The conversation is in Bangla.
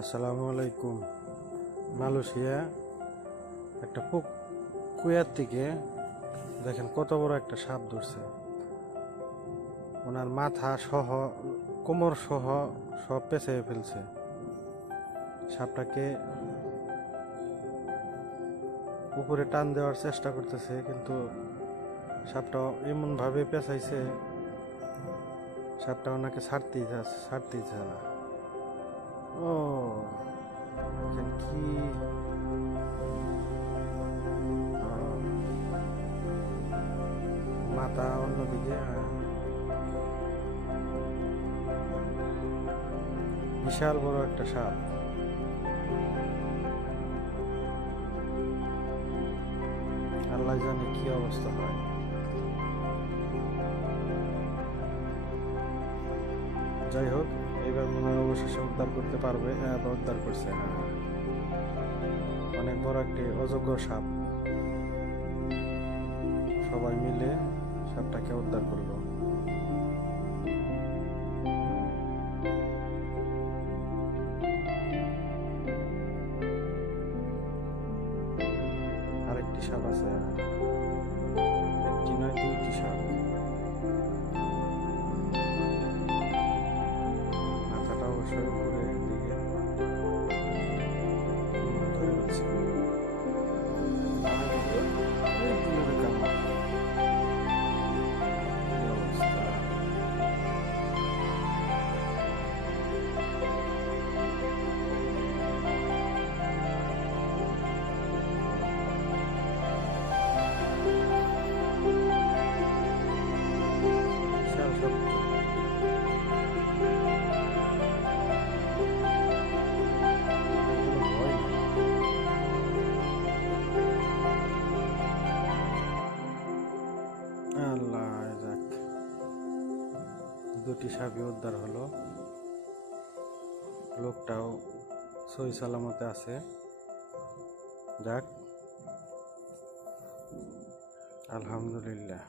আসসালামু আলাইকুম। মালয়েশিয়া একটা কুয়ার থেকে দেখেন কত বড় একটা সাপ ধরছে। ওনার মাথা সহ কোমর সহ সব পেঁচিয়ে ফেলছে। সাপটাকে উপরে টান দেওয়ার চেষ্টা করতেছে, কিন্তু সাপটা এমনভাবে পেঁচাইছে, সাপটা ওনাকে ছাড়তেই চায় না। ও দেখেন কি মাথা অন্যদিকে, বিশাল বড় একটা সাপ। আল্লাহ জানে কি অবস্থা হয়। যাই হোক, এবার মনে হয় অবশেষে উদ্ধার করতে পারবে। বা উদ্ধার করছে। হ্যাঁ, অনেক বড় একটি অজগর সাপ। সবাই মিলে সাপটাকে উদ্ধার করলো। আরেকটি সাপ আছে, একটি নয় দুইটি সাপ। মাথাটা অবশ্যই উপরের দিকে ধরে ফেলছে। অনেকগুলো কামড়। কি অবস্থা! বিশাল সাপ। এগুলো ভয় না। আল্লাহ, যাক, দুটি সাপই উদ্ধার হলো। লোকটাও সহি সালামতে আছে। যাক, আলহামদুলিল্লাহ।